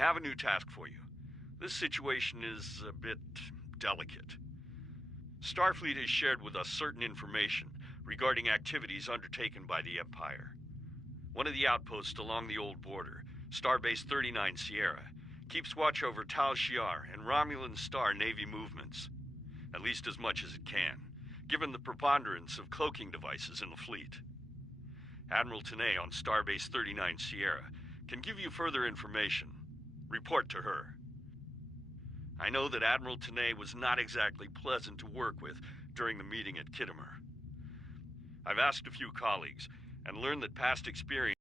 have a new task for you. This situation is a bit delicate. Starfleet has shared with us certain information regarding activities undertaken by the Empire. One of the outposts along the old border, Starbase 39 Sierra, keeps watch over Tal Shiar and Romulan Star Navy movements, at least as much as it can, given the preponderance of cloaking devices in the fleet. Admiral Tanay on Starbase 39 Sierra can give you further information. Report to her. I know that Admiral Tanay was not exactly pleasant to work with during the meeting at Kittimer. I've asked a few colleagues and learned that past experience.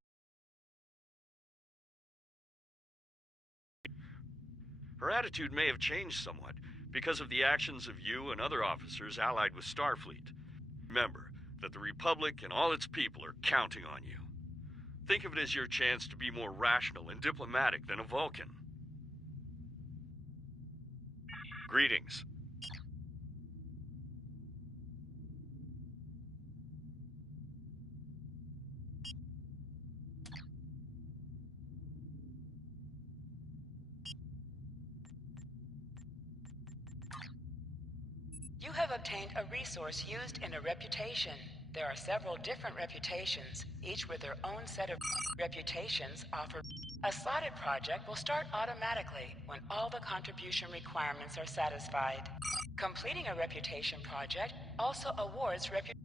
Her attitude may have changed somewhat because of the actions of you and other officers allied with Starfleet. Remember that the Republic and all its people are counting on you. Think of it as your chance to be more rational and diplomatic than a Vulcan. Greetings. You have obtained a resource used in a reputation. There are several different reputations, each with their own set of reputations offered. A slotted project will start automatically when all the contribution requirements are satisfied. Completing a reputation project also awards reputation.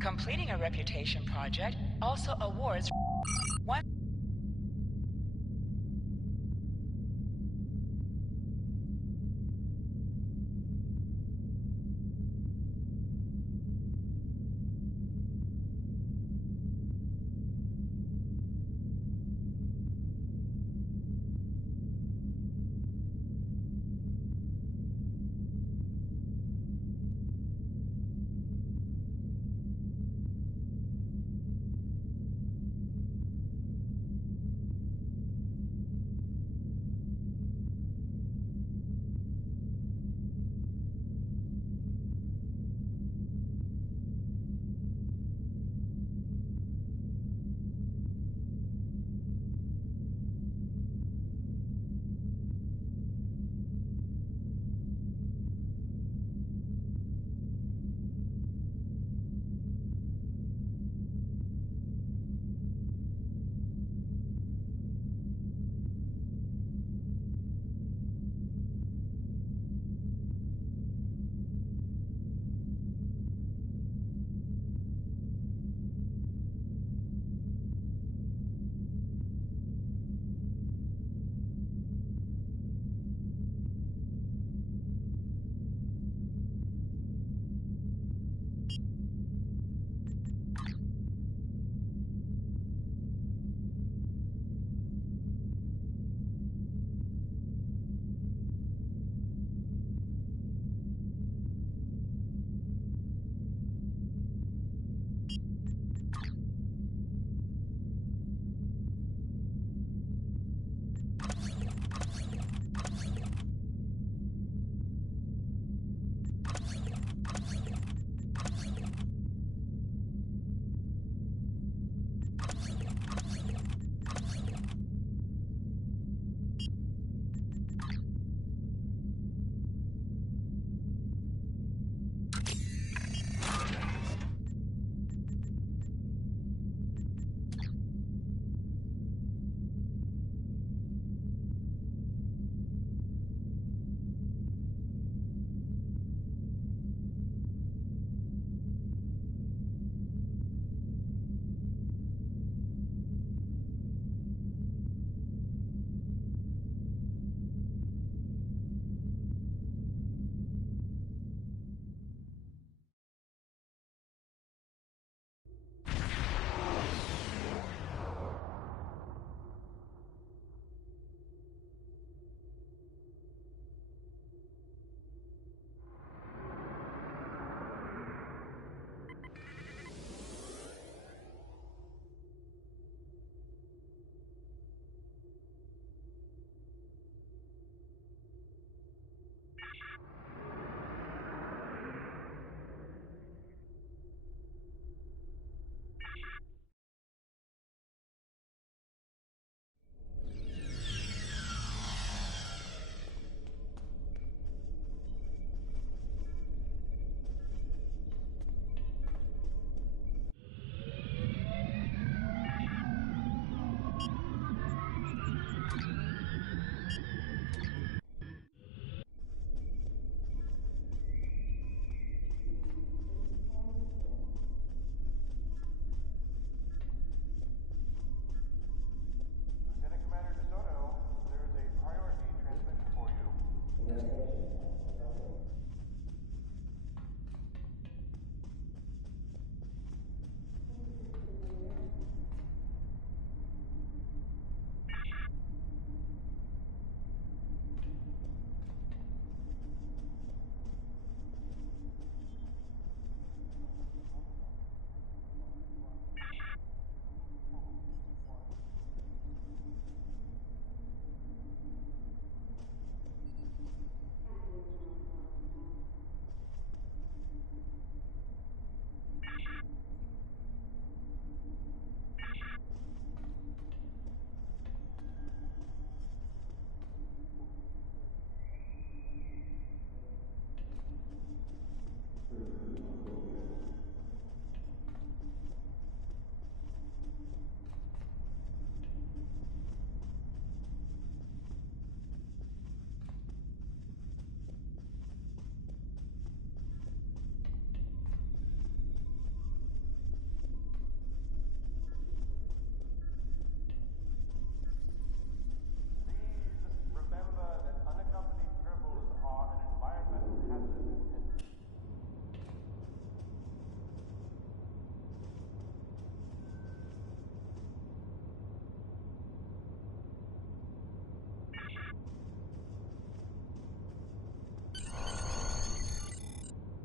Completing a reputation project also awards one.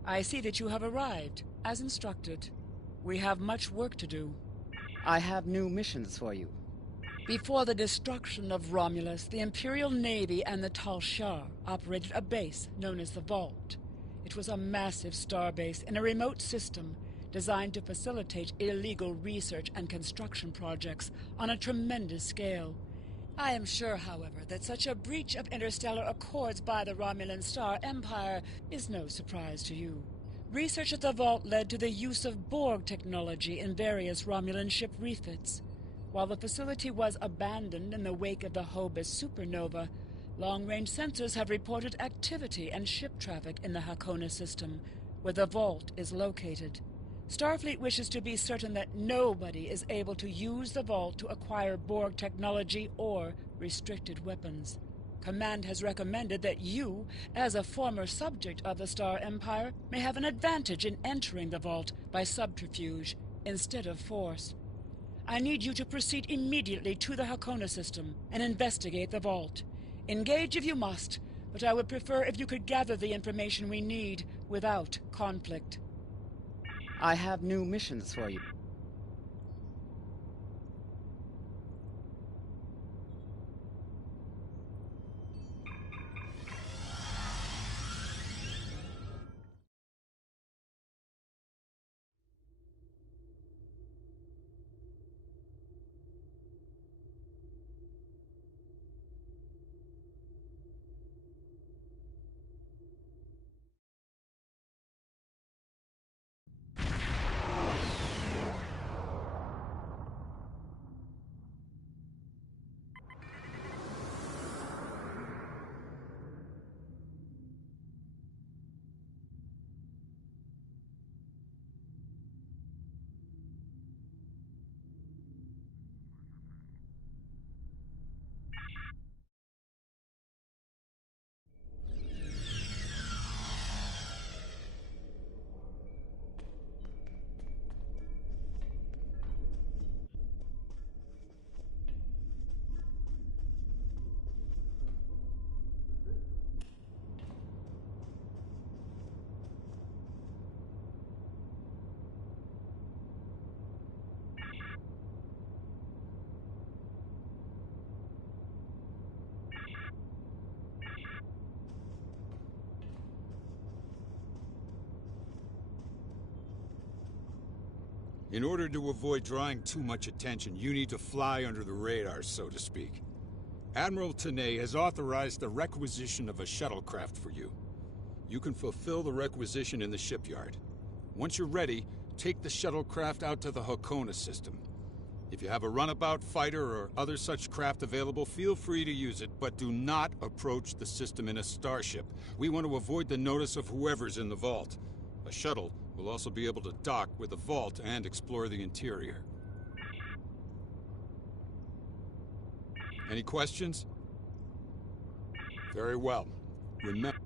I see that you have arrived, as instructed. We have much work to do. I have new missions for you. Before the destruction of Romulus, the Imperial Navy and the Tal Shiar operated a base known as the Vault. It was a massive starbase in a remote system designed to facilitate illegal research and construction projects on a tremendous scale. I am sure, however, that such a breach of interstellar accords by the Romulan Star Empire is no surprise to you. Research at the Vault led to the use of Borg technology in various Romulan ship refits. While the facility was abandoned in the wake of the Hobus supernova, long-range sensors have reported activity and ship traffic in the Hakona system, where the Vault is located. Starfleet wishes to be certain that nobody is able to use the Vault to acquire Borg technology or restricted weapons. Command has recommended that you, as a former subject of the Star Empire, may have an advantage in entering the Vault by subterfuge instead of force. I need you to proceed immediately to the Hakona system and investigate the Vault. Engage if you must, but I would prefer if you could gather the information we need without conflict. I have new missions for you. In order to avoid drawing too much attention, you need to fly under the radar, so to speak. Admiral Tanay has authorized the requisition of a shuttlecraft for you. You can fulfill the requisition in the shipyard. Once you're ready, take the shuttlecraft out to the Hakona system. If you have a runabout fighter or other such craft available, feel free to use it, but do not approach the system in a starship. We want to avoid the notice of whoever's in the vault. A shuttle will also be able to dock with the vault and explore the interior. Any questions? Very well. Remember...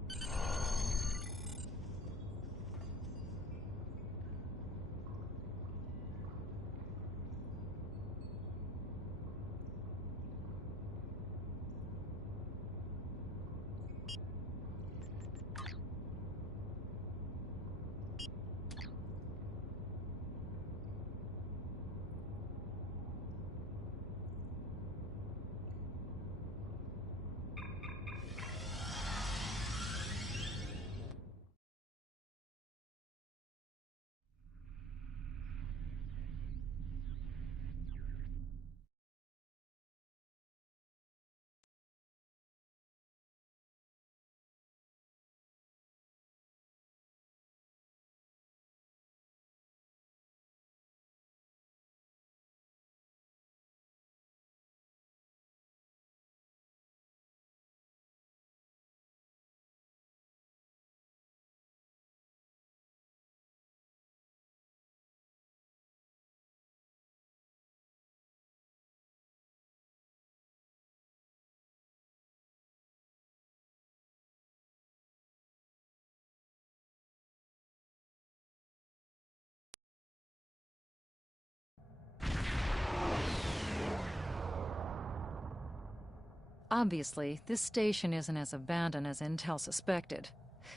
Obviously, this station isn't as abandoned as Intel suspected.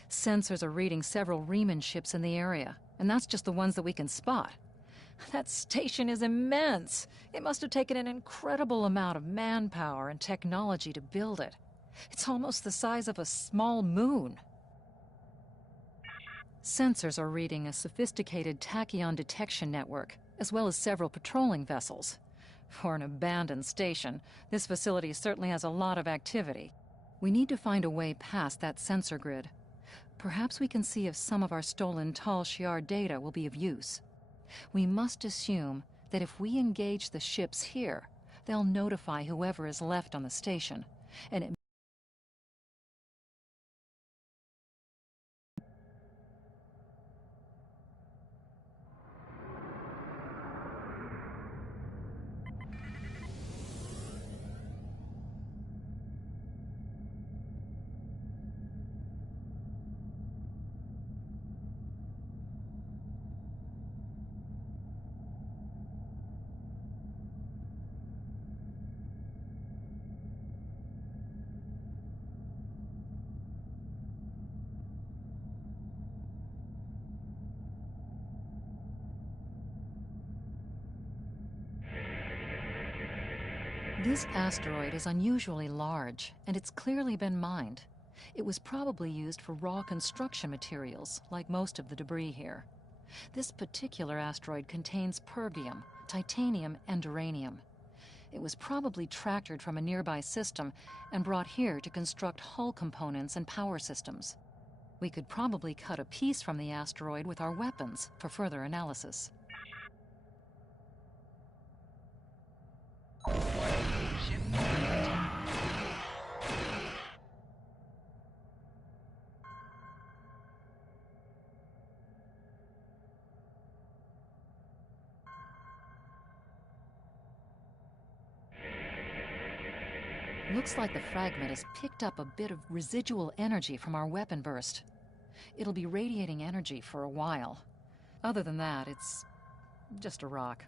Sensors are reading several Riemann ships in the area, and that's just the ones that we can spot. That station is immense. It must have taken an incredible amount of manpower and technology to build it. It's almost the size of a small moon. Sensors are reading a sophisticated tachyon detection network, as well as several patrolling vessels. For an abandoned station, this facility certainly has a lot of activity. We need to find a way past that sensor grid. Perhaps we can see if some of our stolen Tal Shiar data will be of use. We must assume that if we engage the ships here, they'll notify whoever is left on the station, and it This asteroid is unusually large, and it's clearly been mined. It was probably used for raw construction materials, like most of the debris here. This particular asteroid contains perbium, titanium, and uranium. It was probably tractored from a nearby system and brought here to construct hull components and power systems. We could probably cut a piece from the asteroid with our weapons for further analysis. Looks like the fragment has picked up a bit of residual energy from our weapon burst. It'll be radiating energy for a while. Other than that, it's just a rock.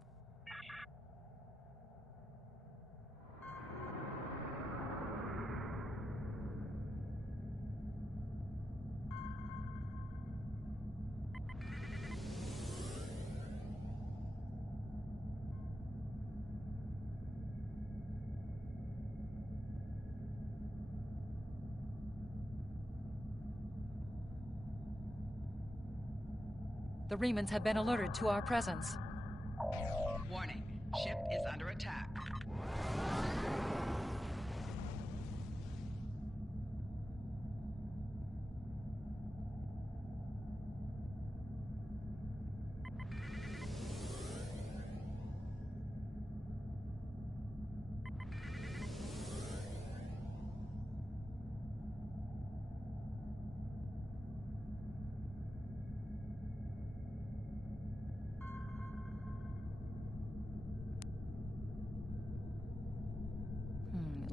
The Riemanns have been alerted to our presence. Warning, ship is under attack.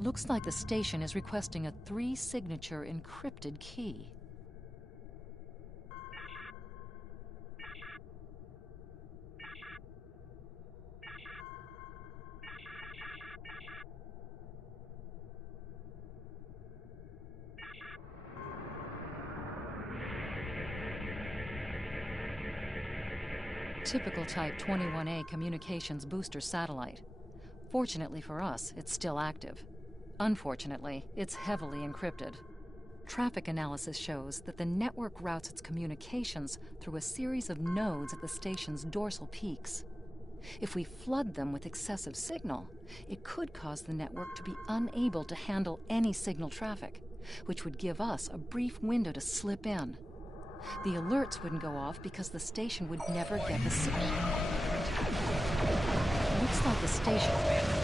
Looks like the station is requesting a 3-signature encrypted key. Typical Type 21A communications booster satellite. Fortunately for us, it's still active. Unfortunately, it's heavily encrypted. Traffic analysis shows that the network routes its communications through a series of nodes at the station's dorsal peaks. If we flood them with excessive signal, it could cause the network to be unable to handle any signal traffic, which would give us a brief window to slip in. The alerts wouldn't go off because the station would never get the signal. Looks like the station.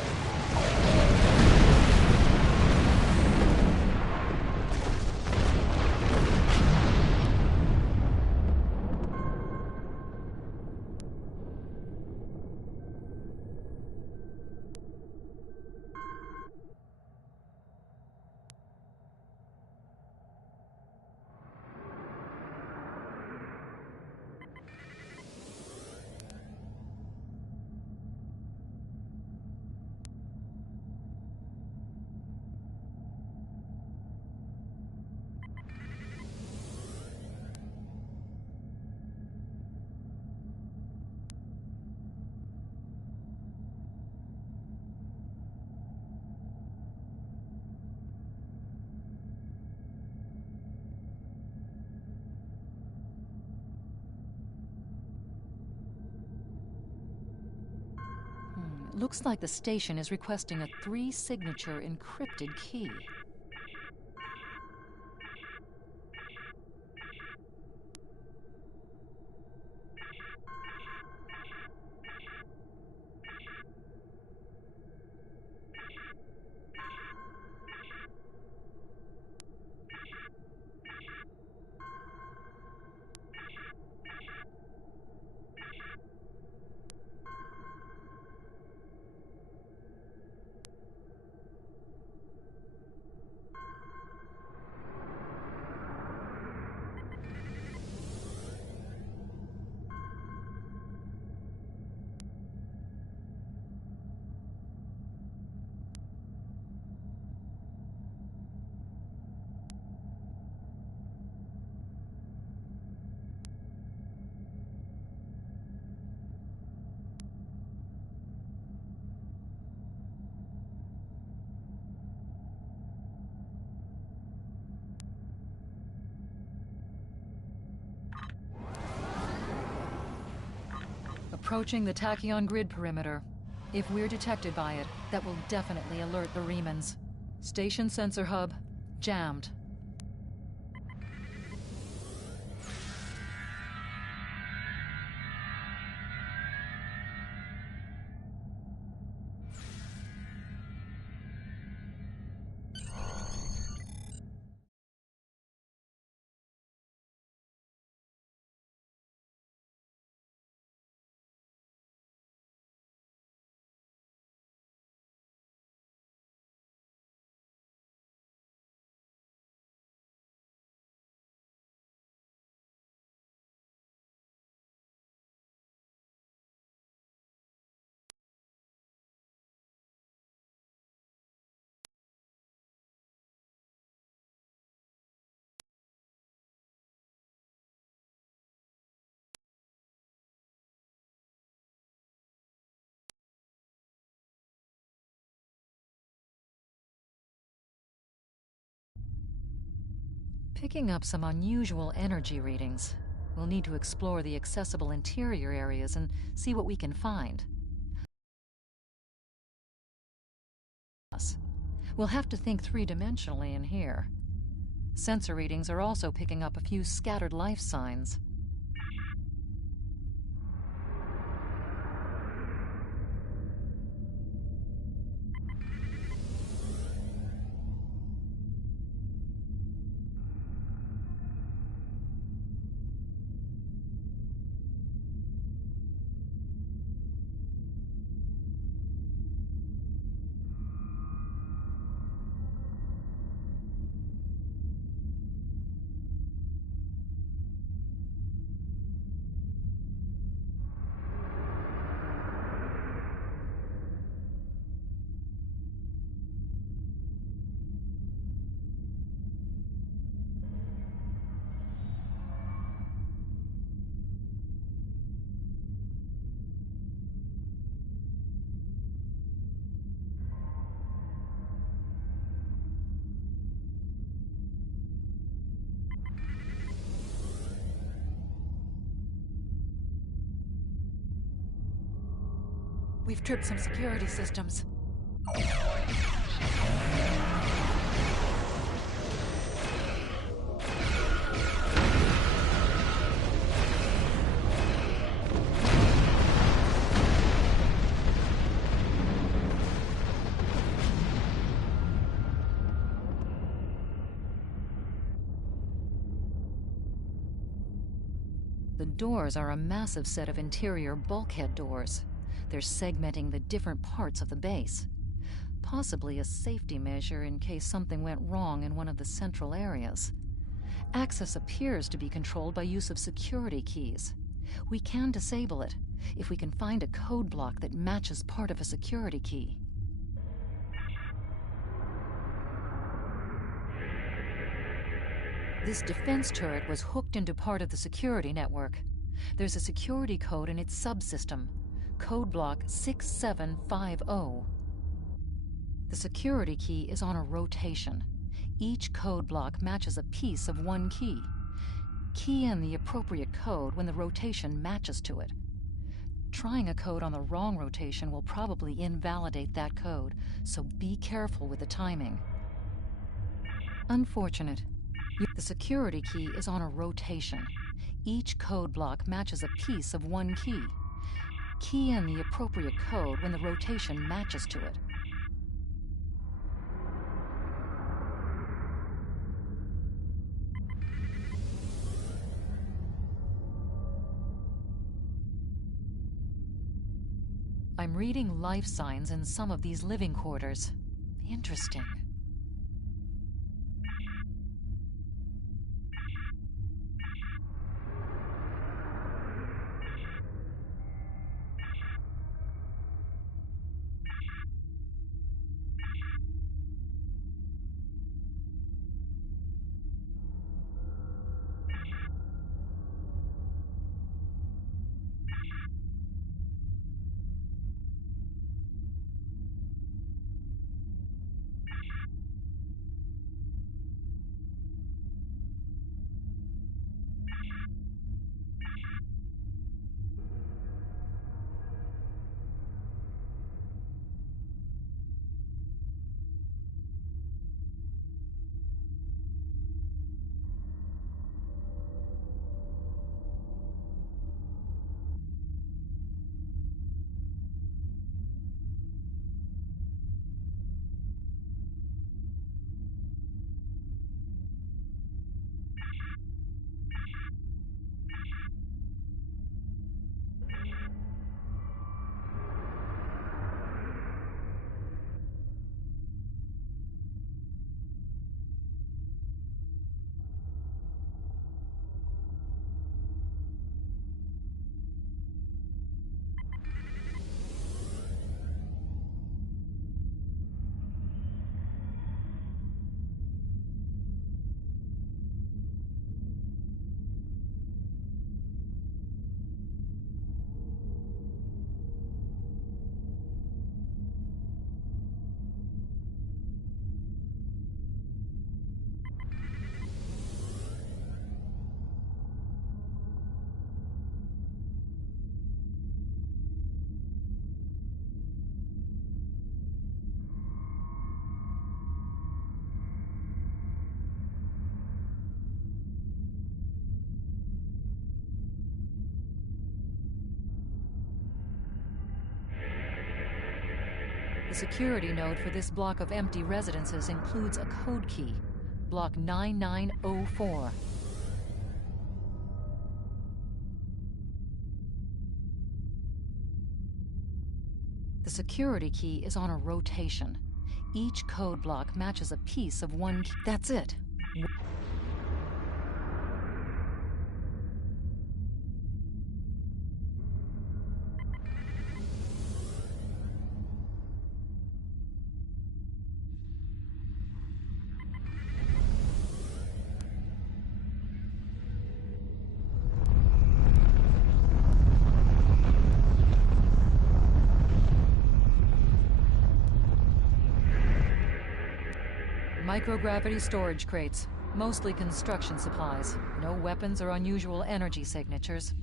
Looks like the station is requesting a 3-signature encrypted key. Approaching the tachyon grid perimeter. If we're detected by it, that will definitely alert the Remans. Station sensor hub jammed. Picking up some unusual energy readings. We'll need to explore the accessible interior areas and see what we can find. We'll have to think 3-dimensionally in here. Sensor readings are also picking up a few scattered life signs. We've tripped some security systems. The doors are a massive set of interior bulkhead doors. They're segmenting the different parts of the base. Possibly a safety measure in case something went wrong in one of the central areas. Access appears to be controlled by use of security keys. We can disable it if we can find a code block that matches part of a security key. This defense turret was hooked into part of the security network. There's a security code in its subsystem. Code block 6750. The security key is on a rotation. Each code block matches a piece of one key. Key in the appropriate code when the rotation matches to it. Trying a code on the wrong rotation will probably invalidate that code, so be careful with the timing. Unfortunate. The security key is on a rotation. Each code block matches a piece of one key. Key in the appropriate code when the rotation matches to it. I'm reading life signs in some of these living quarters. Interesting. The security node for this block of empty residences includes a code key, block 9904. The security key is on a rotation. Each code block matches a piece of one key. That's it. Microgravity storage crates, mostly construction supplies. No weapons or unusual energy signatures.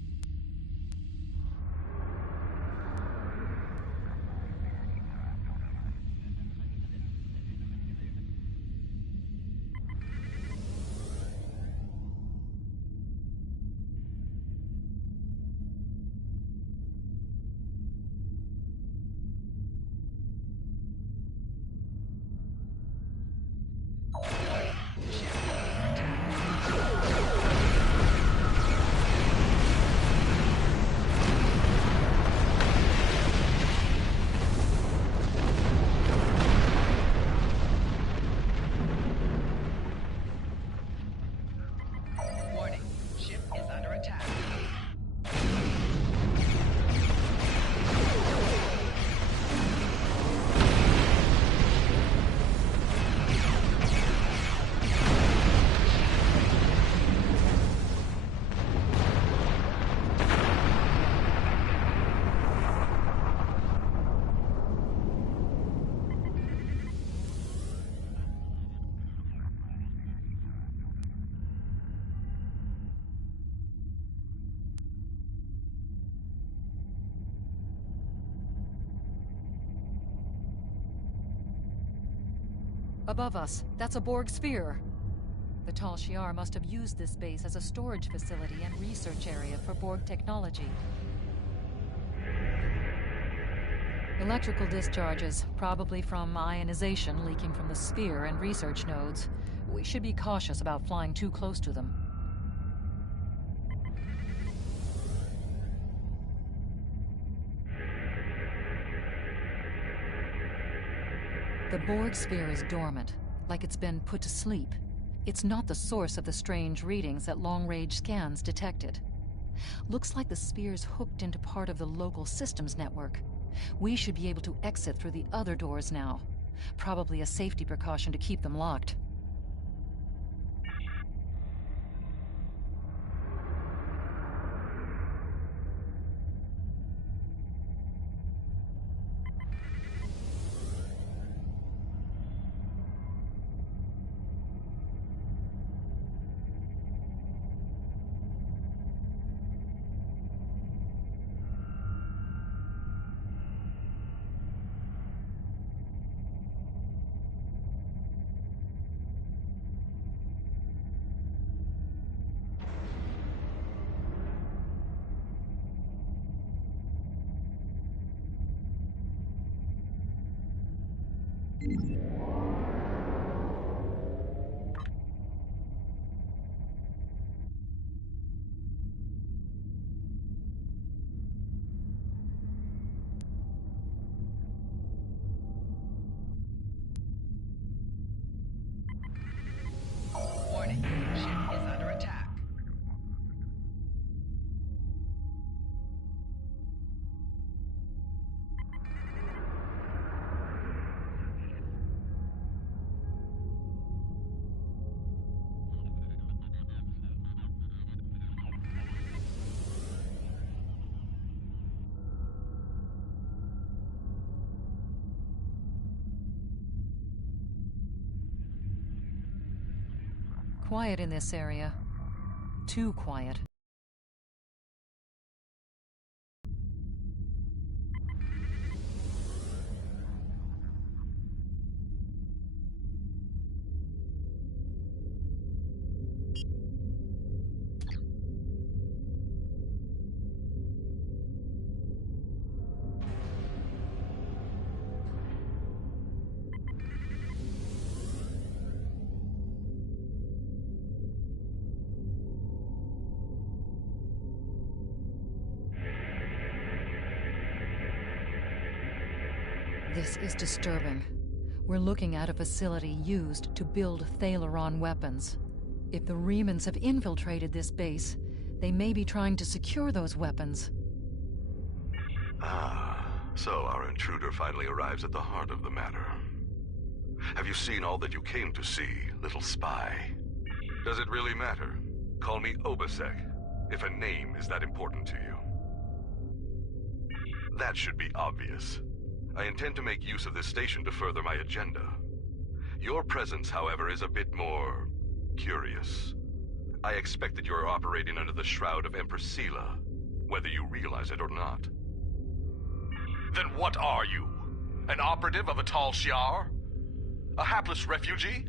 Above us, that's a Borg sphere. The Tal Shiar must have used this base as a storage facility and research area for Borg technology. Electrical discharges, probably from ionization leaking from the sphere and research nodes. We should be cautious about flying too close to them. The Borg sphere is dormant, like it's been put to sleep. It's not the source of the strange readings that long-range scans detected. Looks like the sphere's hooked into part of the local systems network. We should be able to exit through the other doors now. Probably a safety precaution to keep them locked. Warning, ship is under attack. Quiet in this area. Too quiet. This is disturbing. We're looking at a facility used to build Thalaron weapons. If the Remans have infiltrated this base, they may be trying to secure those weapons. So our intruder finally arrives at the heart of the matter. Have you seen all that you came to see, little spy? Does it really matter? Call me Obasek, if a name is that important to you. That should be obvious. I intend to make use of this station to further my agenda. Your presence, however, is a bit more curious. I expect that you're operating under the shroud of Empress Sela, whether you realize it or not. Then what are you? An operative of a Tal Shiar? A hapless refugee?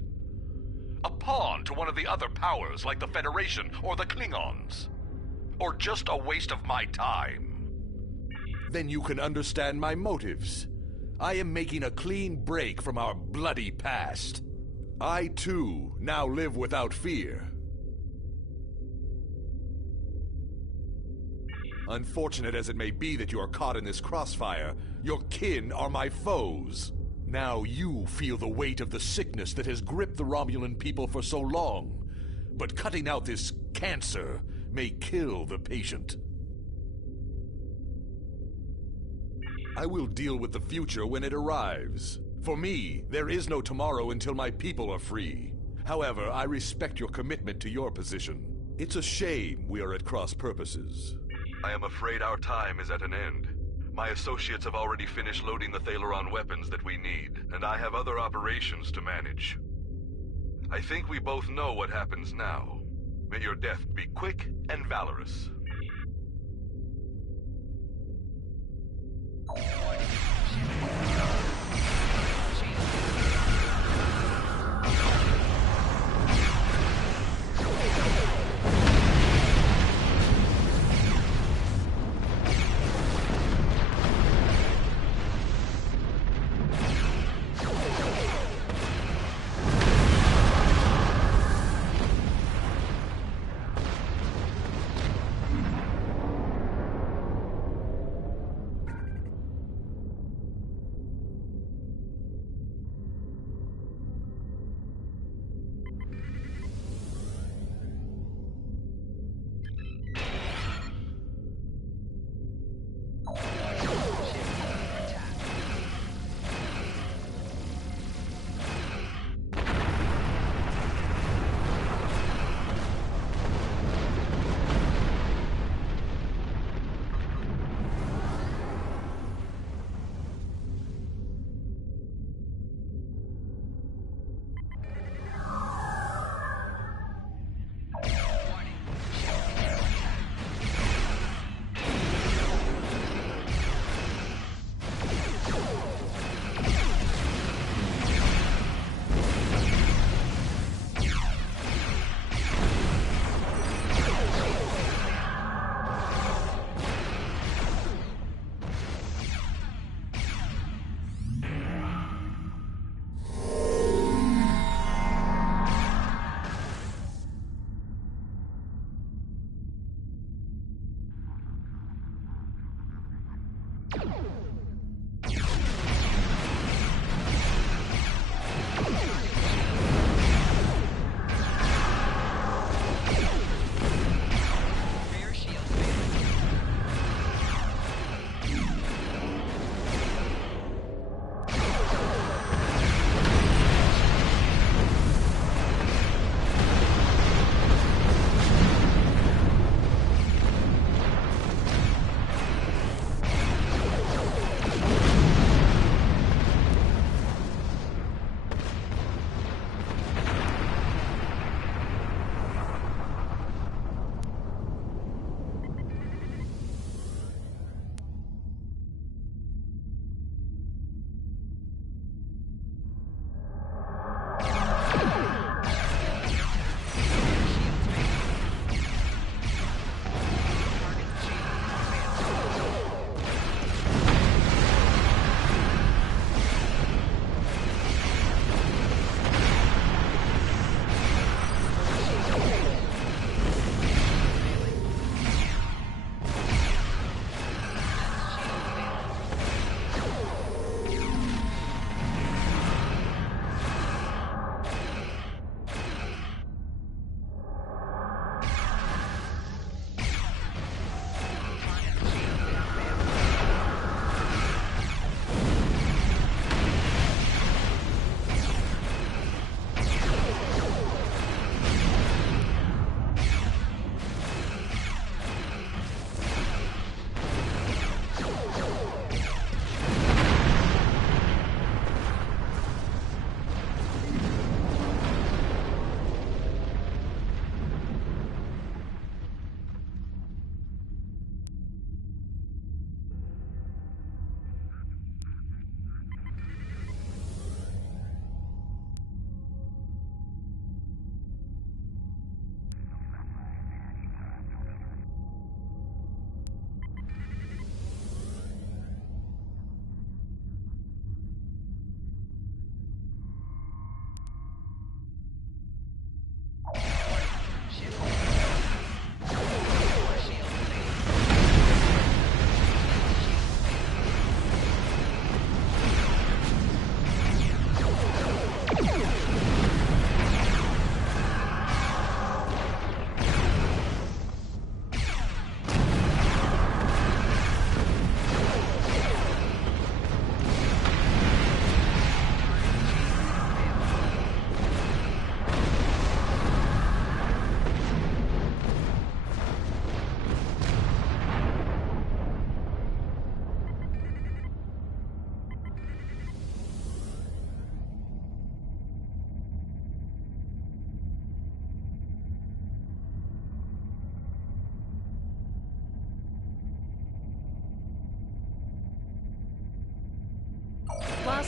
A pawn to one of the other powers like the Federation or the Klingons? Or just a waste of my time? Then you can understand my motives. I am making a clean break from our bloody past. I, too, now live without fear. Unfortunate as it may be that you are caught in this crossfire, your kin are my foes. Now you feel the weight of the sickness that has gripped the Romulan people for so long. But cutting out this cancer may kill the patient. I will deal with the future when it arrives. For me, there is no tomorrow until my people are free. However, I respect your commitment to your position. It's a shame we are at cross purposes. I am afraid our time is at an end. My associates have already finished loading the Thalaron weapons that we need, and I have other operations to manage. I think we both know what happens now. May your death be quick and valorous.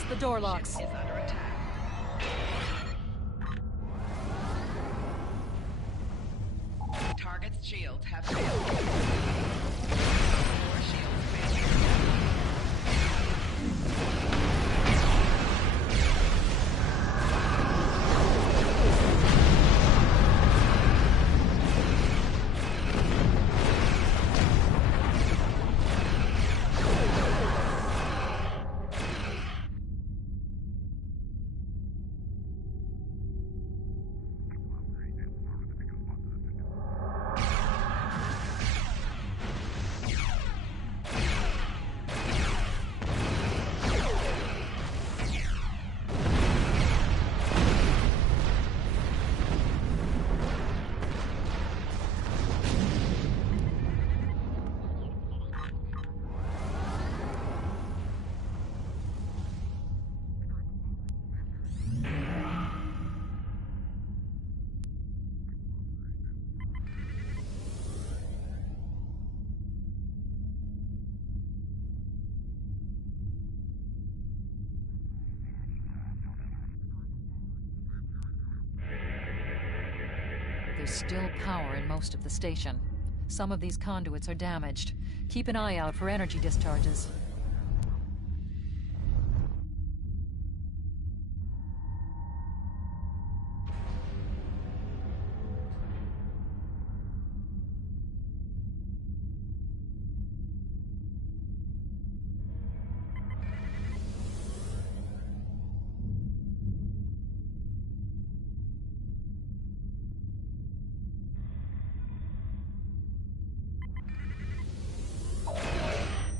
the door locks. Ship is under attack. Target's shields have failed. More shields failed. There's still power in most of the station. Some of these conduits are damaged. Keep an eye out for energy discharges.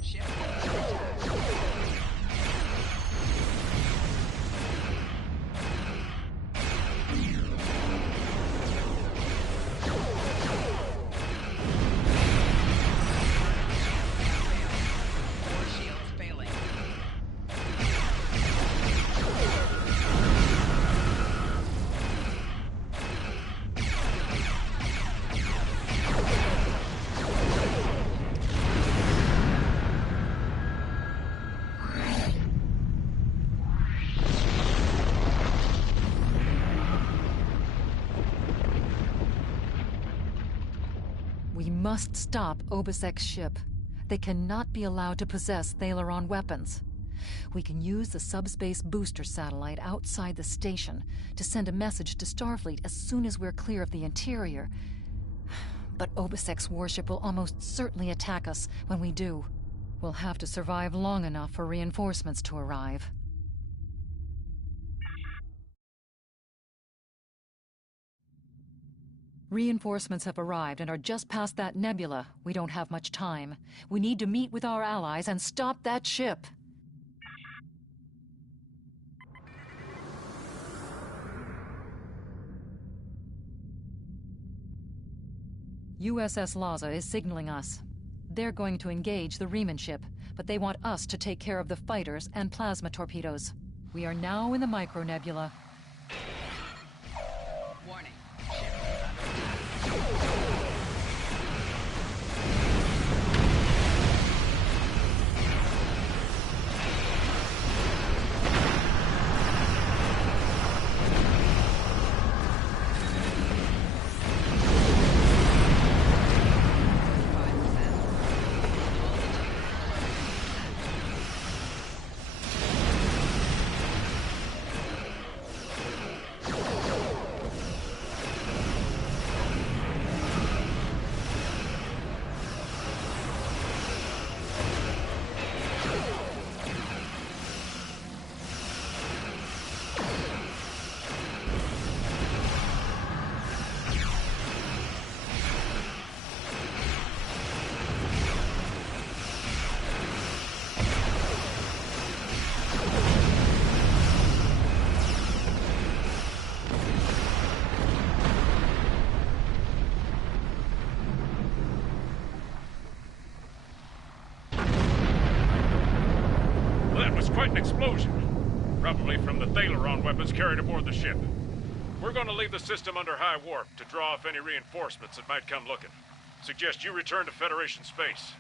Ship is under attack. More shields failing. We must stop Obisek's ship. They cannot be allowed to possess Thalaron weapons. We can use the subspace booster satellite outside the station to send a message to Starfleet as soon as we're clear of the interior. But Obisek's warship will almost certainly attack us when we do. We'll have to survive long enough for reinforcements to arrive. Reinforcements have arrived and are just past that nebula. We don't have much time. We need to meet with our allies and stop that ship. USS Laza is signaling us. They're going to engage the Riemann ship, but they want us to take care of the fighters and plasma torpedoes. We are now in the micronebula. Warning. Ship is under attack. Quite an explosion. Probably from the Thalaron weapons carried aboard the ship. We're going to leave the system under high warp to draw off any reinforcements that might come looking. Suggest you return to Federation space.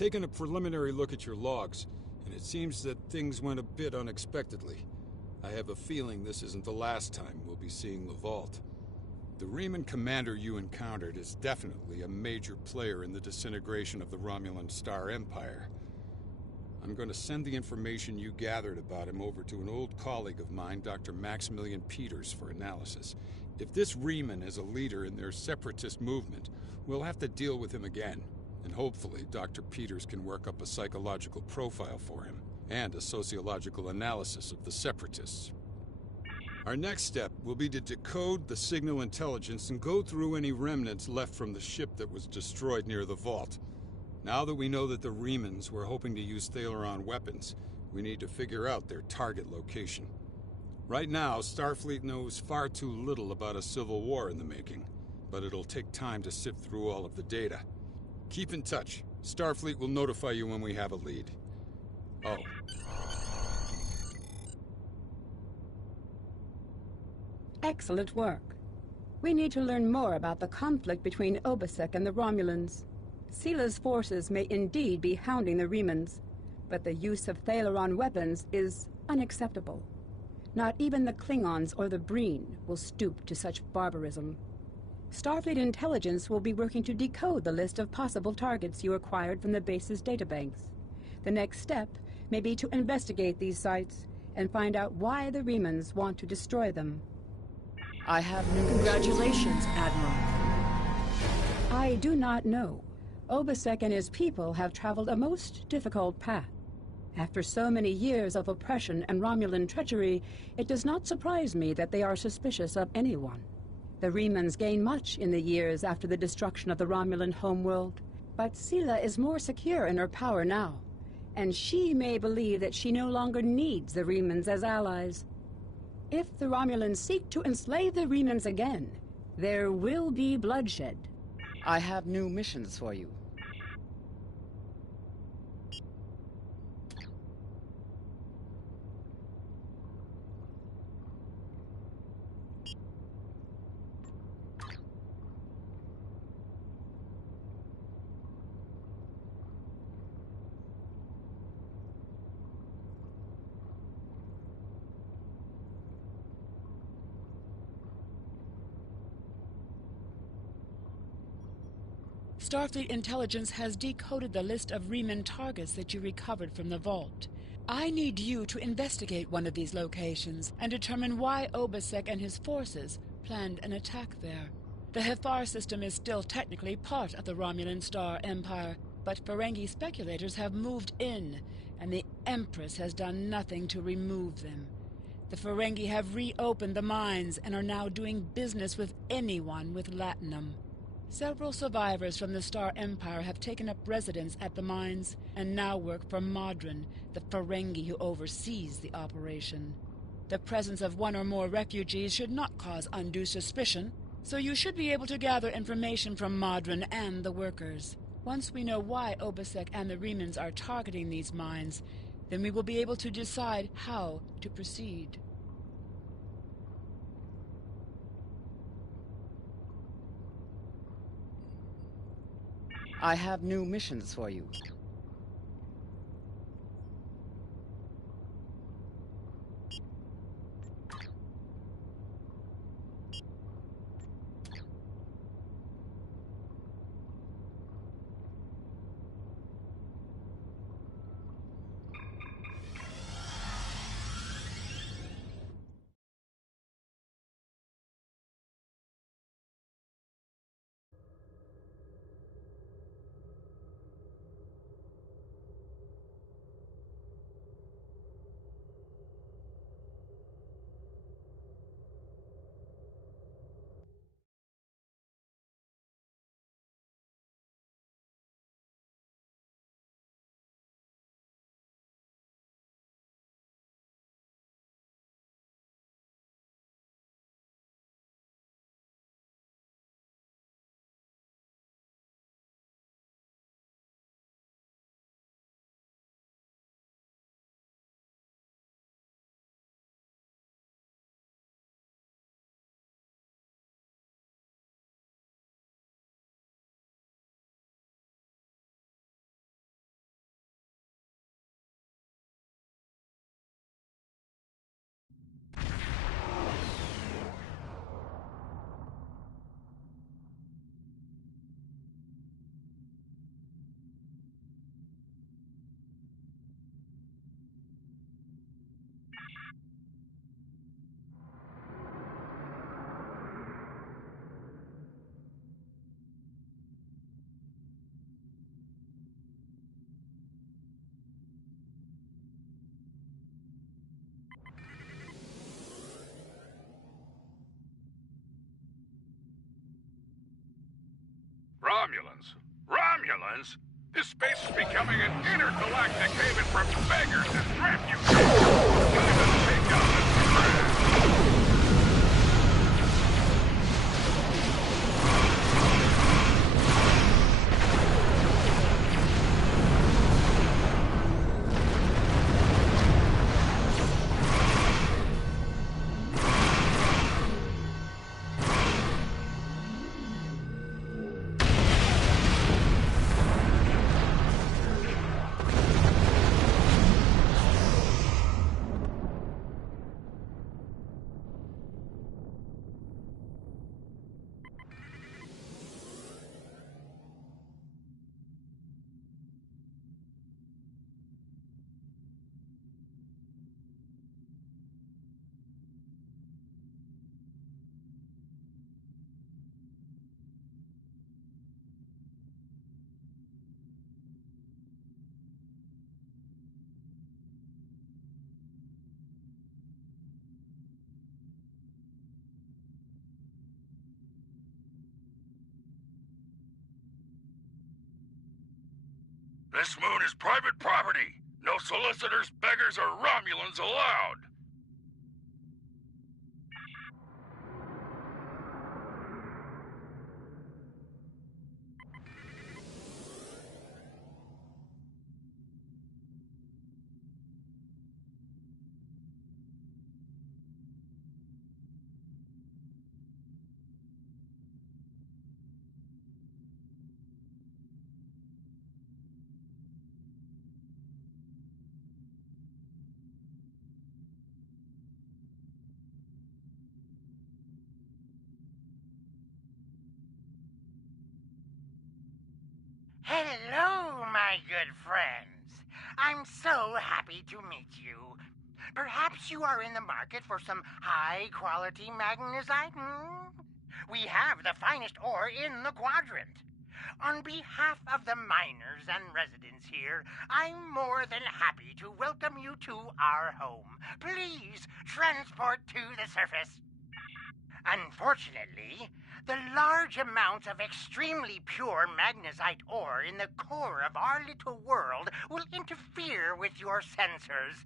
taken a preliminary look at your logs, and it seems that things went a bit unexpectedly. I have a feeling this isn't the last time we'll be seeing the vault. The Riemann commander you encountered is definitely a major player in the disintegration of the Romulan Star Empire. I'm going to send the information you gathered about him over to an old colleague of mine, Dr. Maximilian Peters, for analysis. If this Riemann is a leader in their separatist movement, we'll have to deal with him again. And hopefully Dr. Peters can work up a psychological profile for him, and a sociological analysis of the separatists. Our next step will be to decode the signal intelligence and go through any remnants left from the ship that was destroyed near the vault. Now that we know that the Riemanns were hoping to use Thaleron weapons, we need to figure out their target location. Right now, Starfleet knows far too little about a civil war in the making, but it'll take time to sift through all of the data. Keep in touch. Starfleet will notify you when we have a lead. Oh. Excellent work. We need to learn more about the conflict between Obasek and the Romulans. Sila's forces may indeed be hounding the Riemanns, but the use of Thaleron weapons is unacceptable. Not even the Klingons or the Breen will stoop to such barbarism. Starfleet intelligence will be working to decode the list of possible targets you acquired from the base's databanks. The next step may be to investigate these sites and find out why the Riemanns want to destroy them. I have new... Congratulations, Admiral. I do not know. Obasek and his people have traveled a most difficult path. After so many years of oppression and Romulan treachery, it does not surprise me that they are suspicious of anyone. The Riemanns gained much in the years after the destruction of the Romulan homeworld, but Sila is more secure in her power now, and she may believe that she no longer needs the Riemanns as allies. If the Romulans seek to enslave the Riemanns again, there will be bloodshed. I have new missions for you. Starfleet intelligence has decoded the list of Riemann targets that you recovered from the vault. I need you to investigate one of these locations and determine why Obasek and his forces planned an attack there. The Hefar system is still technically part of the Romulan Star Empire, but Ferengi speculators have moved in, and the Empress has done nothing to remove them. The Ferengi have reopened the mines and are now doing business with anyone with latinum. Several survivors from the Star Empire have taken up residence at the mines and now work for Modron, the Ferengi who oversees the operation. The presence of one or more refugees should not cause undue suspicion, so you should be able to gather information from Modron and the workers. Once we know why Obasek and the Riemanns are targeting these mines, then we will be able to decide how to proceed. I have new missions for you. Romulans. Romulans? This space is becoming an intergalactic haven for beggars and refugees. Time to take out this trash. This moon is private property. No solicitors, beggars, or Romulans allowed. Hello, my good friends. I'm so happy to meet you. Perhaps you are in the market for some high-quality magnesite, We have the finest ore in the quadrant. On behalf of the miners and residents here, I'm more than happy to welcome you to our home. Please transport to the surface. Unfortunately, the large amounts of extremely pure magnesite ore in the core of our little world will interfere with your sensors.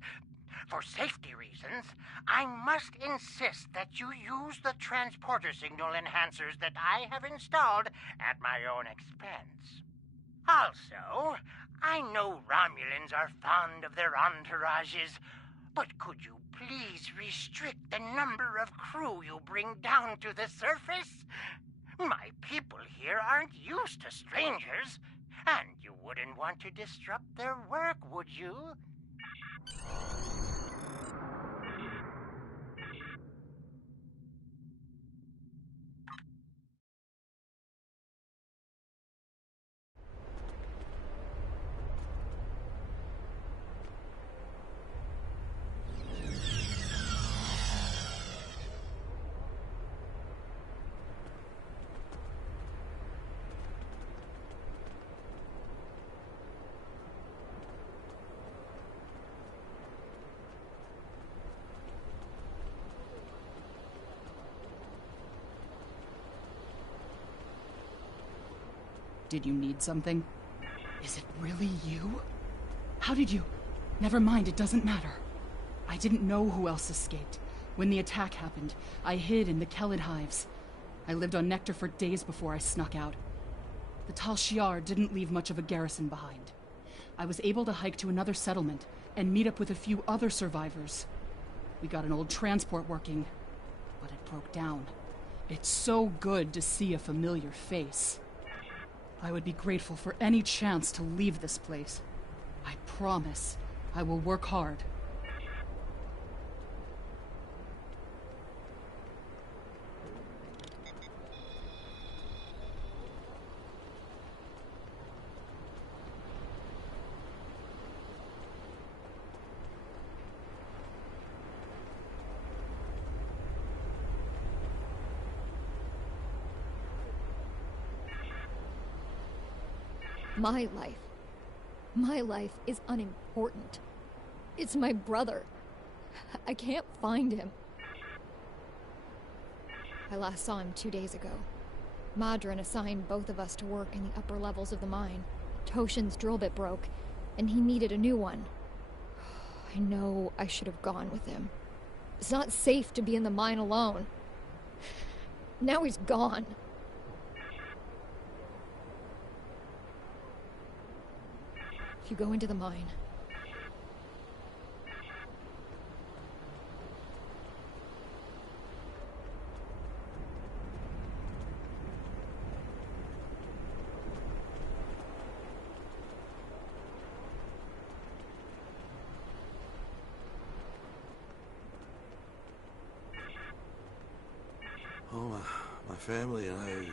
For safety reasons, I must insist that you use the transporter signal enhancers that I have installed at my own expense. Also, I know Romulans are fond of their entourages, but could you please restrict the number of crew you bring down to the surface? My people here aren't used to strangers, and you wouldn't want to disrupt their work, would you? Did you need something? Is it really you? How did you... Never mind, it doesn't matter. I didn't know who else escaped. When the attack happened, I hid in the Kellid hives. I lived on nectar for days before I snuck out. The Tal Shiar didn't leave much of a garrison behind. I was able to hike to another settlement and meet up with a few other survivors. We got an old transport working, but it broke down. It's so good to see a familiar face. I would be grateful for any chance to leave this place. I promise I will work hard. My life is unimportant. It's my brother. I can't find him. I last saw him 2 days ago. Madrin assigned both of us to work in the upper levels of the mine. Toshin's drill bit broke, and he needed a new one. I know I should have gone with him. It's not safe to be in the mine alone. Now he's gone. If you go into the mine, oh, my family and I...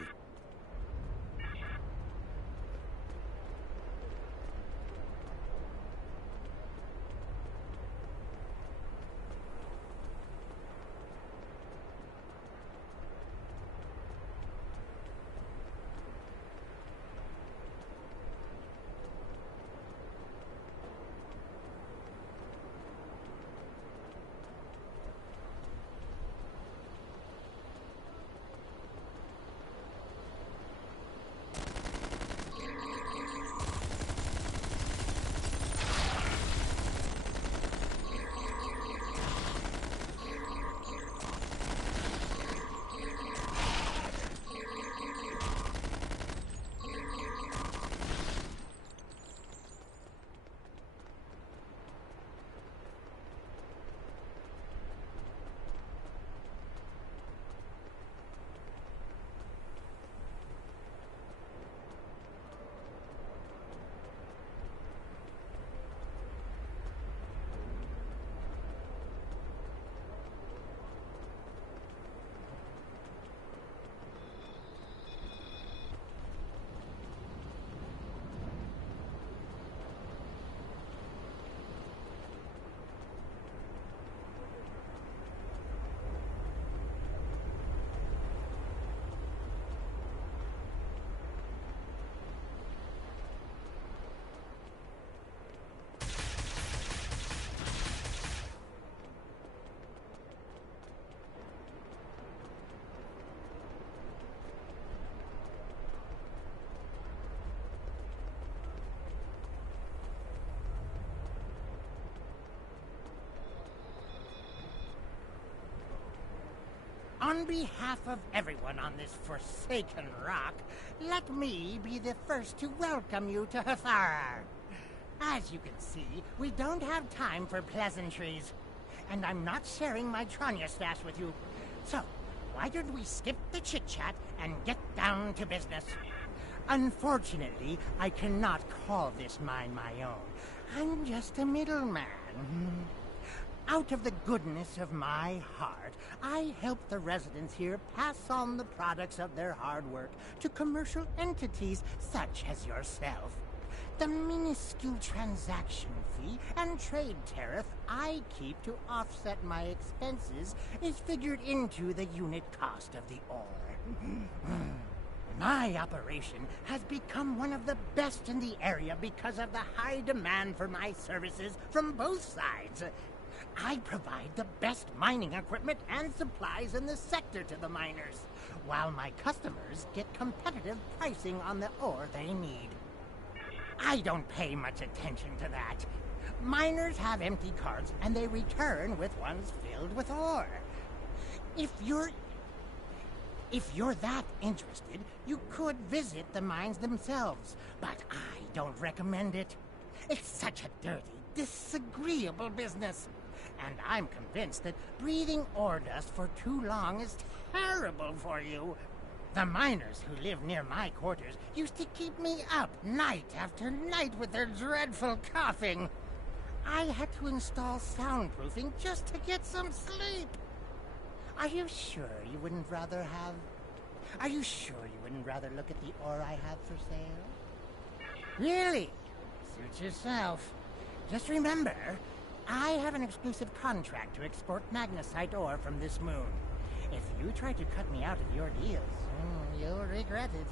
On behalf of everyone on this forsaken rock, let me be the first to welcome you to Hathara. As you can see, we don't have time for pleasantries. And I'm not sharing my Tranya stash with you. So, why don't we skip the chit-chat and get down to business? Unfortunately, I cannot call this mine my own. I'm just a middleman. Out of the goodness of my heart, I help the residents here pass on the products of their hard work to commercial entities such as yourself. The minuscule transaction fee and trade tariff I keep to offset my expenses is figured into the unit cost of the ore. My operation has become one of the best in the area because of the high demand for my services from both sides. I provide the best mining equipment and supplies in the sector to the miners, while my customers get competitive pricing on the ore they need. I don't pay much attention to that. Miners have empty carts and they return with ones filled with ore. If you're that interested, you could visit the mines themselves, but I don't recommend it. It's such a dirty, disagreeable business. And I'm convinced that breathing ore dust for too long is terrible for you. The miners who live near my quarters used to keep me up night after night with their dreadful coughing. I had to install soundproofing just to get some sleep. Are you sure you wouldn't rather look at the ore I have for sale? Really? Suit yourself. Just remember, I have an exclusive contract to export magnesite ore from this moon. If you try to cut me out of your deals, you'll regret it.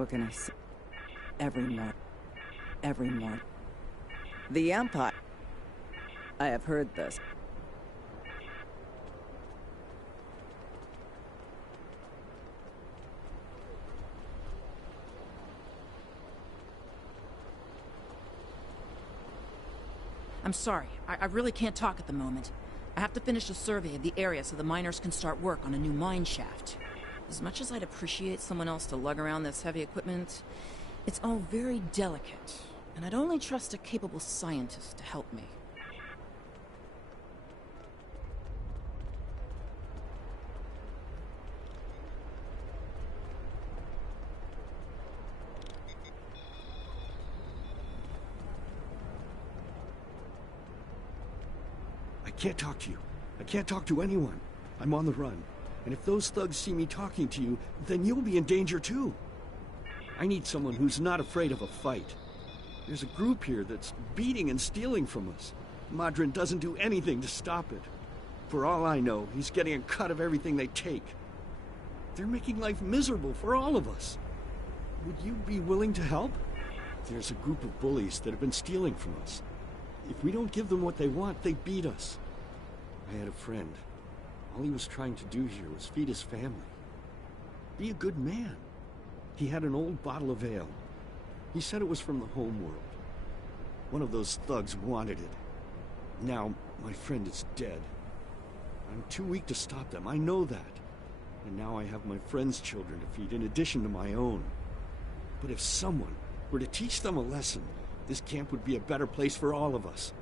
What can I say? Every morning. The Empire. I have heard this. I'm sorry. I really can't talk at the moment. I have to finish a survey of the area so the miners can start work on a new mine shaft. As much as I'd appreciate someone else to lug around this heavy equipment, it's all very delicate, and I'd only trust a capable scientist to help me. I can't talk to you. I can't talk to anyone. I'm on the run. And if those thugs see me talking to you, then you'll be in danger too. I need someone who's not afraid of a fight. There's a group here that's beating and stealing from us. Madrin doesn't do anything to stop it. For all I know, he's getting a cut of everything they take. They're making life miserable for all of us. Would you be willing to help? There's a group of bullies that have been stealing from us. If we don't give them what they want, they beat us. I had a friend. All he was trying to do here was feed his family. Be a good man. He had an old bottle of ale. He said it was from the home world. One of those thugs wanted it. Now, my friend is dead. I'm too weak to stop them, I know that. And now I have my friend's children to feed in addition to my own. But if someone were to teach them a lesson, this camp would be a better place for all of us.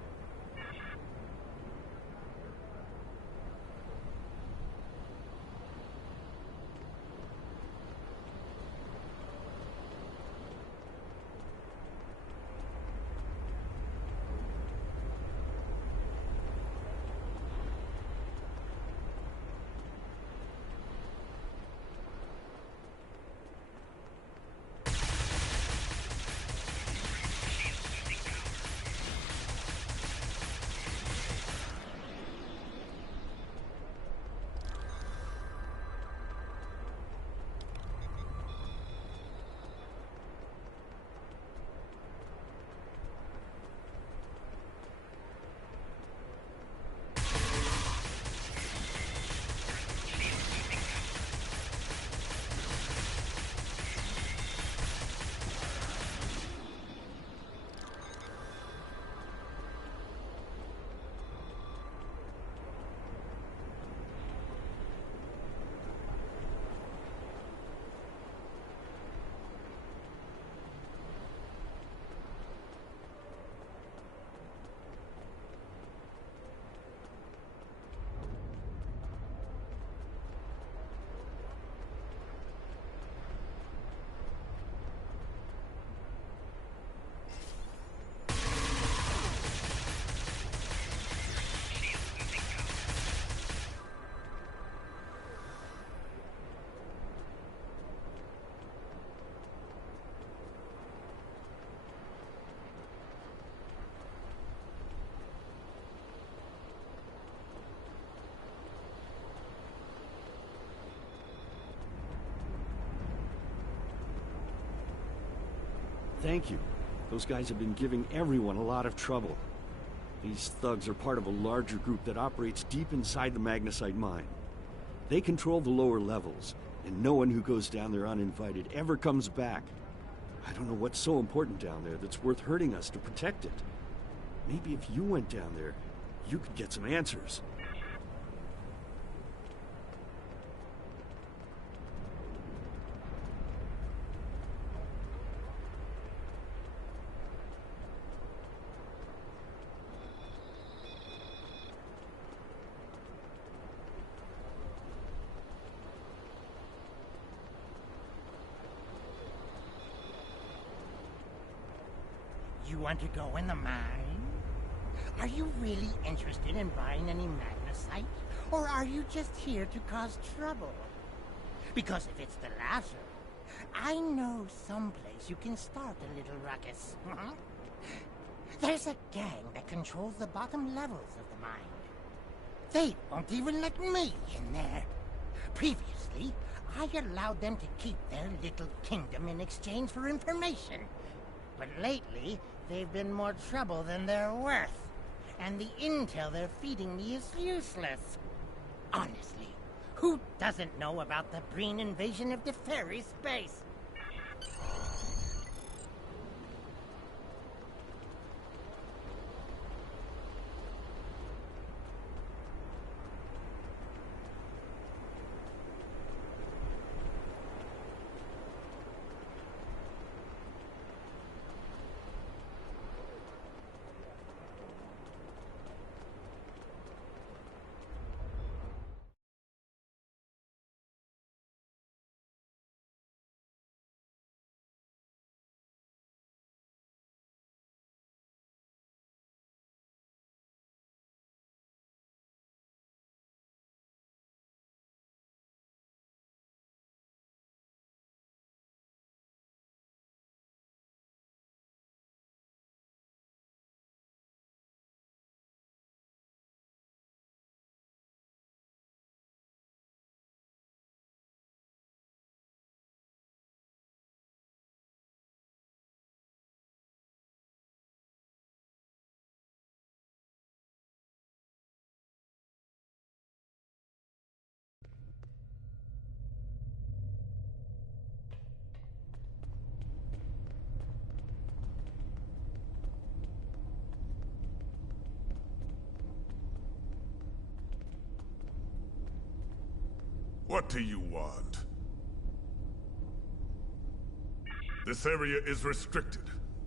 Thank you. Those guys have been giving everyone a lot of trouble. These thugs are part of a larger group that operates deep inside the magnesite mine. They control the lower levels, and no one who goes down there uninvited ever comes back. I don't know what's so important down there that's worth hurting us to protect it. Maybe if you went down there, you could get some answers. You want to go in the mine? Are you really interested in buying any magnesite? Or are you just here to cause trouble? Because if it's the latter, I know someplace you can start a little ruckus. There's a gang that controls the bottom levels of the mine. They won't even let me in there. Previously, I allowed them to keep their little kingdom in exchange for information. But lately, they've been more trouble than they're worth. And the intel they're feeding me is useless. Honestly, who doesn't know about the Breen invasion of the fairy space? What do you want? This area is restricted.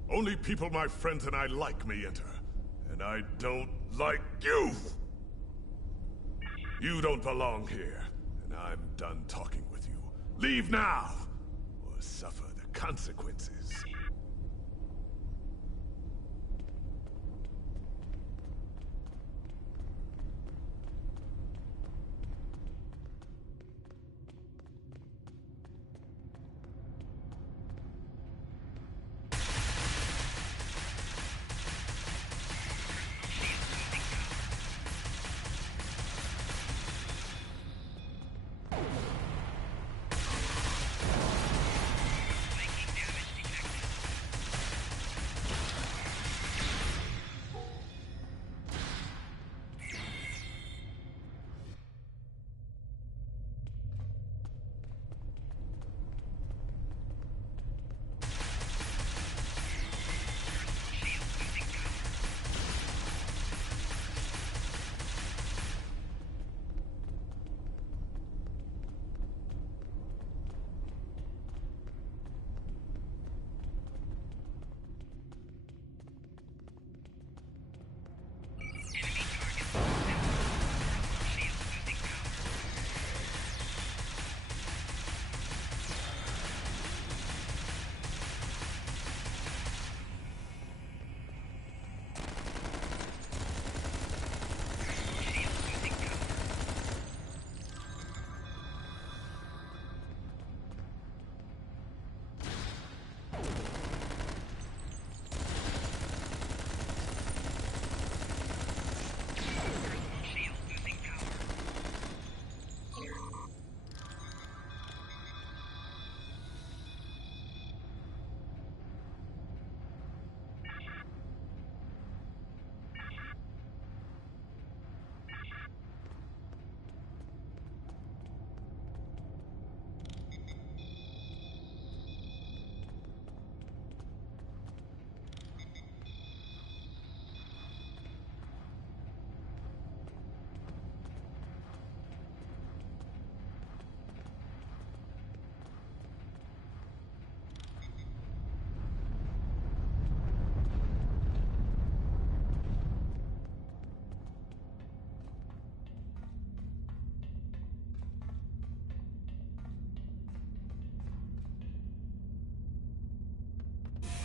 Only people my friends and I like may enter. And I don't like you! You don't belong here, and I'm done talking with you. Leave now, or suffer the consequences.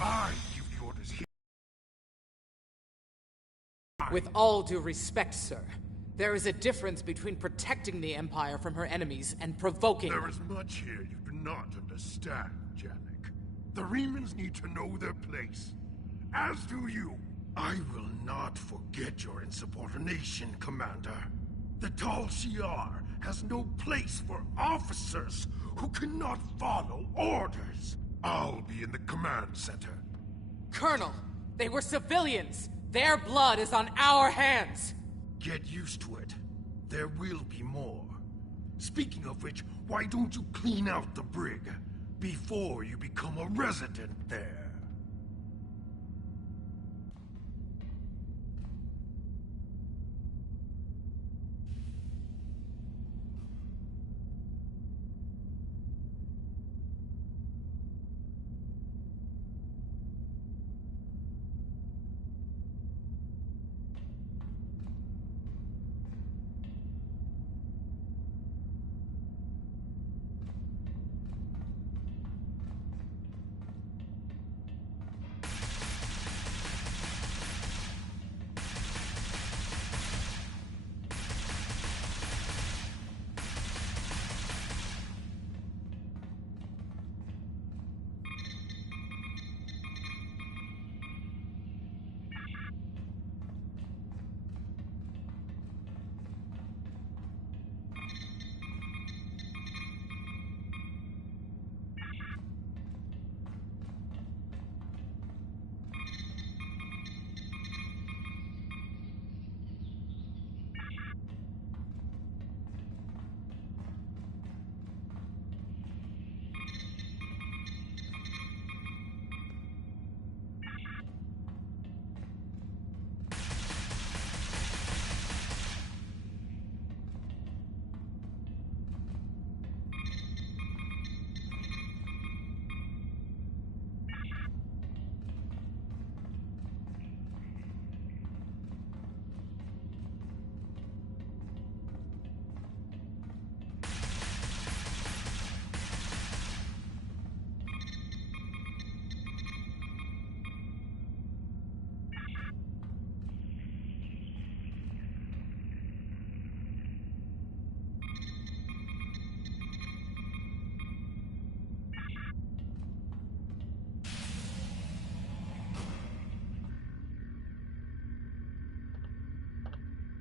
I give the orders here. With all due respect, sir, there is a difference between protecting the Empire from her enemies and provoking There them. is much here you do not understand, Janek. The Remans need to know their place. As do you. I will not forget your insubordination, Commander. The Tal Shiar has no place for officers who cannot follow orders. I'll be in the command center. Colonel, they were civilians. Their blood is on our hands. Get used to it. There will be more. Speaking of which, why don't you clean out the brig before you become a resident there?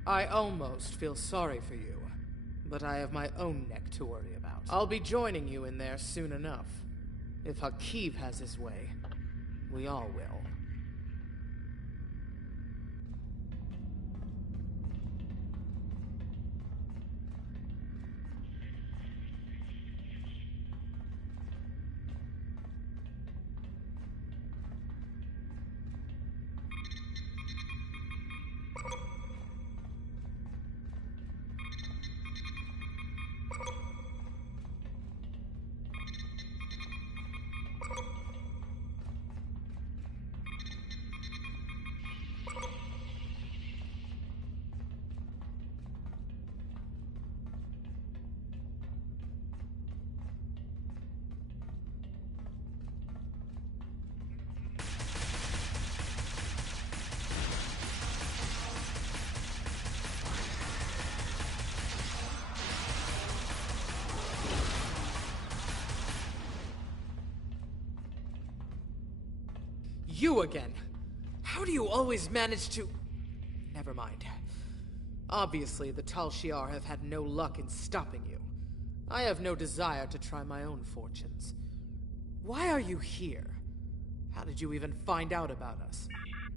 I almost feel sorry for you, but I have my own neck to worry about. I'll be joining you in there soon enough. If Hakiv has his way, we all will. You again? How do you always manage to... Never mind. Obviously, the Tal Shiar have had no luck in stopping you. I have no desire to try my own fortunes. Why are you here? How did you even find out about us?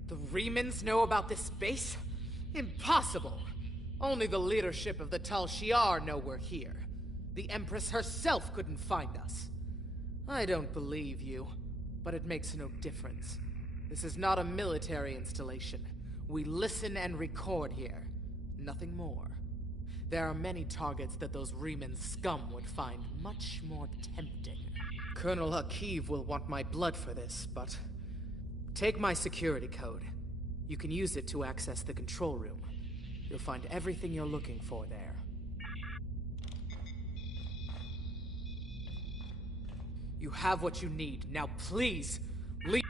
The Remans know about this base? Impossible! Only the leadership of the Tal Shiar know we're here. The Empress herself couldn't find us. I don't believe you, but it makes no difference. This is not a military installation. We listen and record here. Nothing more. There are many targets that those Reman scum would find much more tempting. Colonel Hakiv will want my blood for this, but... Take my security code. You can use it to access the control room. You'll find everything you're looking for there. You have what you need. Now please, leave.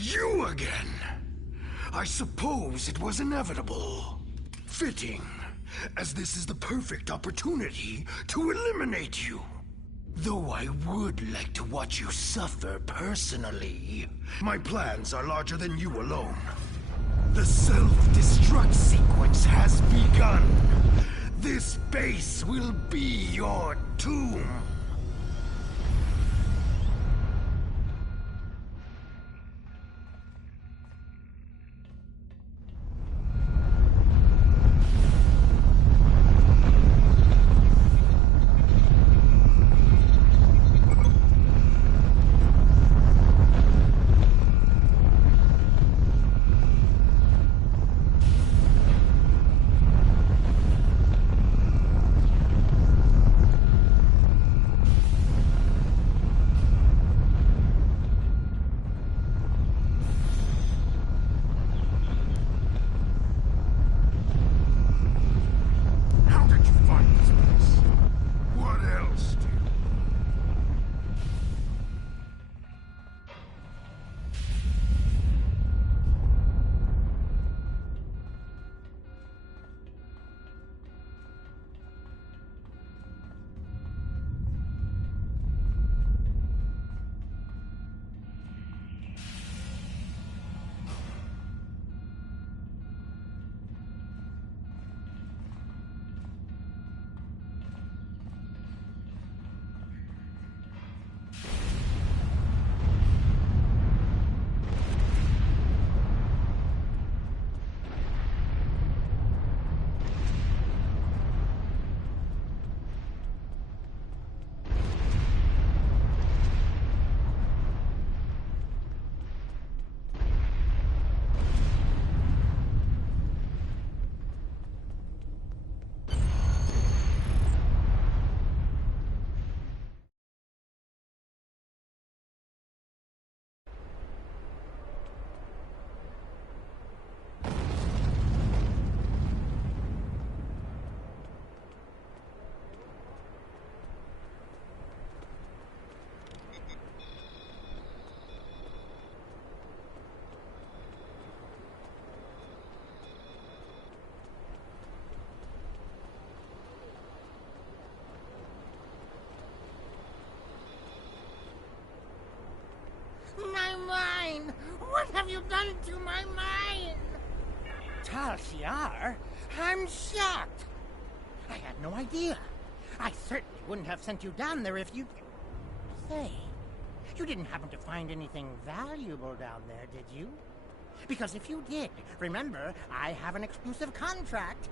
You again! I suppose it was inevitable. Fitting, as this is the perfect opportunity to eliminate you. Though I would like to watch you suffer personally. My plans are larger than you alone. The self-destruct sequence has begun. This base will be your tomb. My mine! What have you done to my mine? Tal Shiar? I'm shocked. I had no idea. I certainly wouldn't have sent you down there if you... Say, you didn't happen to find anything valuable down there, did you? Because if you did, remember, I have an exclusive contract.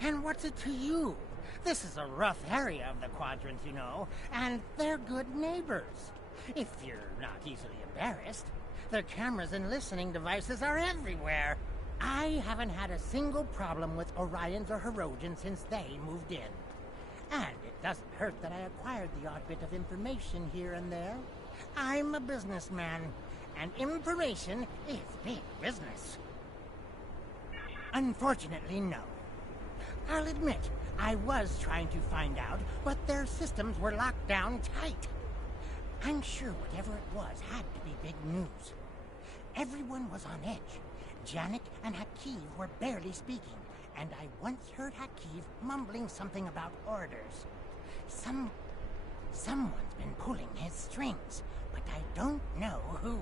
And what's it to you? This is a rough area of the Quadrant, you know, and they're good neighbors. If you're not easily embarrassed. Their cameras and listening devices are everywhere. I haven't had a single problem with Orions or Herodians since they moved in. And it doesn't hurt that I acquired the odd bit of information here and there. I'm a businessman, and information is big business. Unfortunately, no. I'll admit, I was trying to find out, but their systems were locked down tight. I'm sure whatever it was had to be big news. Everyone was on edge. Janik and Hakiv were barely speaking, and I once heard Hakiv mumbling something about orders. Someone's been pulling his strings, but I don't know who.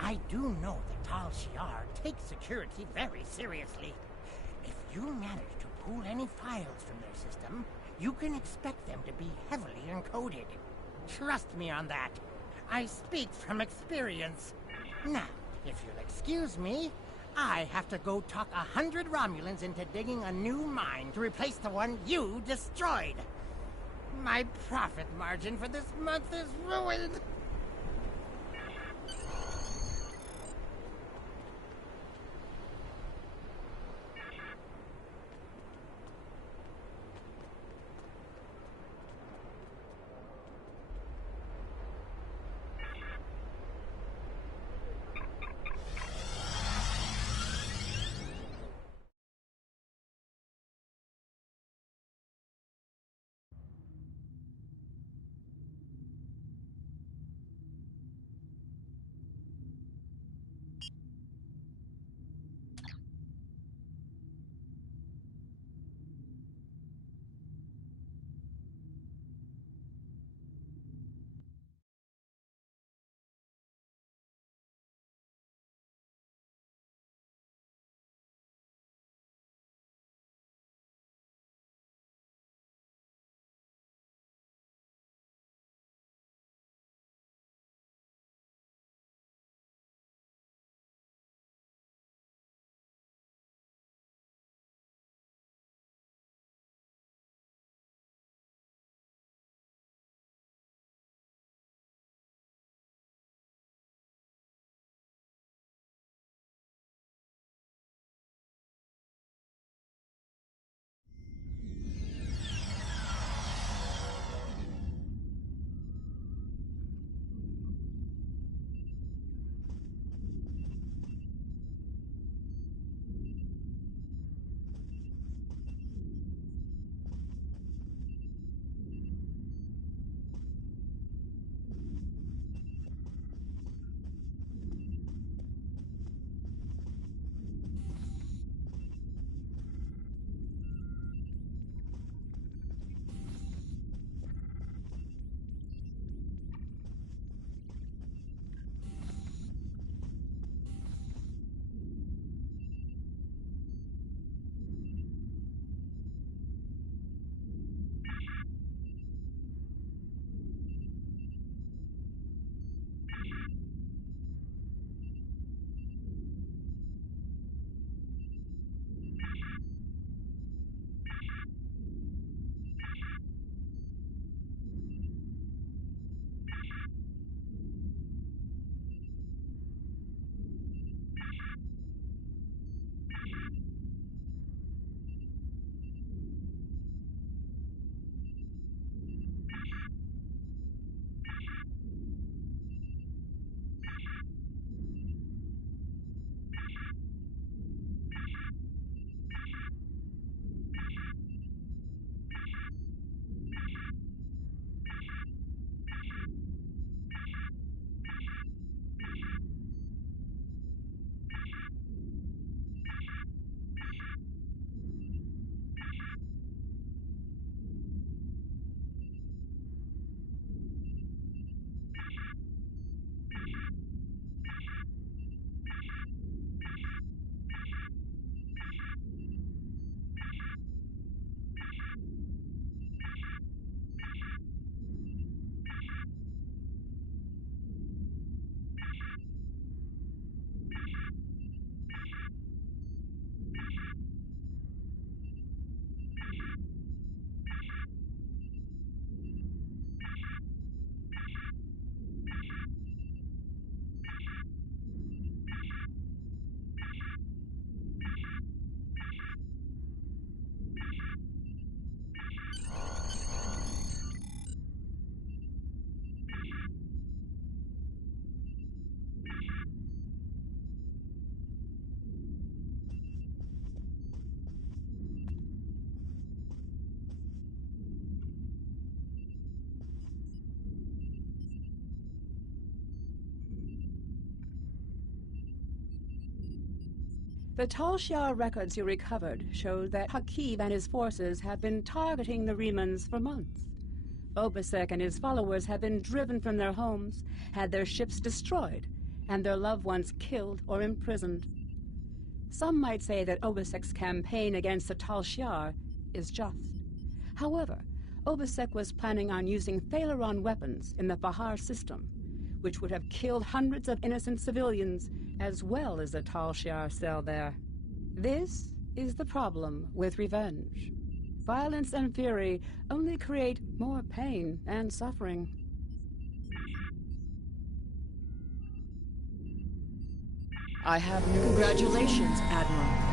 I do know that Tal Shiar takes security very seriously. If you manage to pull any files from their system, you can expect them to be heavily encoded. Trust me on that. I speak from experience. Now, if you'll excuse me, I have to go talk 100 Romulans into digging a new mine to replace the one you destroyed. My profit margin for this month is ruined. The Tal Shiar records you recovered show that Hakiv and his forces have been targeting the Remans for months. Obasek and his followers have been driven from their homes, had their ships destroyed, and their loved ones killed or imprisoned. Some might say that Obasek's campaign against the Tal Shiar is just. However, Obasek was planning on using Thaleron weapons in the Fahar system, which would have killed hundreds of innocent civilians, as well as the Tal Shiar cell there. This is the problem with revenge. Violence and fury only create more pain and suffering. I have new... Congratulations, Admiral.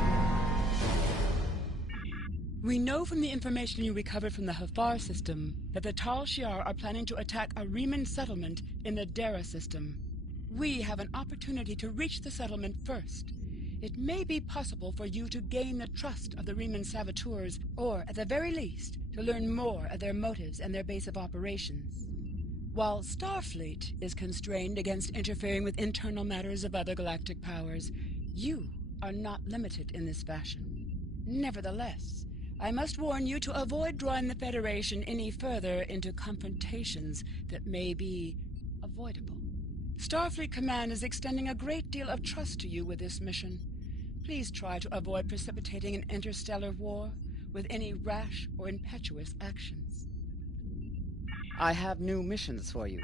We know from the information you recovered from the Hafar system that the Tal Shiar are planning to attack a Riemann settlement in the Dara system. We have an opportunity to reach the settlement first. It may be possible for you to gain the trust of the Riemann saboteurs, or at the very least, to learn more of their motives and their base of operations. While Starfleet is constrained against interfering with internal matters of other galactic powers, you are not limited in this fashion. Nevertheless, I must warn you to avoid drawing the Federation any further into confrontations that may be avoidable. Starfleet Command is extending a great deal of trust to you with this mission. Please try to avoid precipitating an interstellar war with any rash or impetuous actions. I have new missions for you.